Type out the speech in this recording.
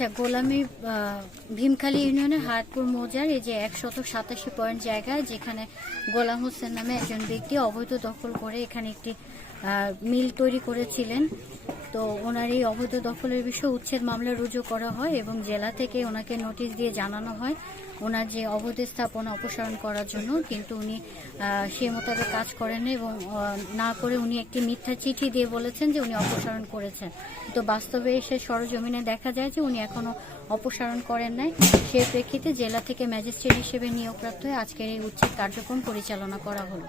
আচ্ছা গোলামী ভীমখালী ইউনিয়নের হায়াতপুর মৌজার এই যে একশত সাতাশি পয়েন্ট জায়গা, যেখানে গোলাম হোসেন নামে একজন ব্যক্তি অবৈধ দখল করে এখানে একটি মিল তৈরি করেছিলেন। তো ওনার এই অবৈধ দখলের বিষয়ে উচ্ছেদ মামলা রুজু করা হয় এবং জেলা থেকে ওনাকে নোটিশ দিয়ে জানানো হয় ওনার যে অবৈধ স্থাপনা অপসারণ করার জন্য, কিন্তু উনি সে মোতাবেক কাজ করেন এবং না করে উনি একটি মিথ্যা চিঠি দিয়ে বলেছেন যে উনি অপসারণ করেছেন। তো বাস্তবে এসে সরজমিনে দেখা যায় যে উনি এখনও অপসারণ করেন নাই। সে প্রেক্ষিতে জেলা থেকে ম্যাজিস্ট্রেট হিসেবে নিয়োগপ্রাপ্ত হয়ে আজকের এই উচ্ছেদ কার্যক্রম পরিচালনা করা হলো।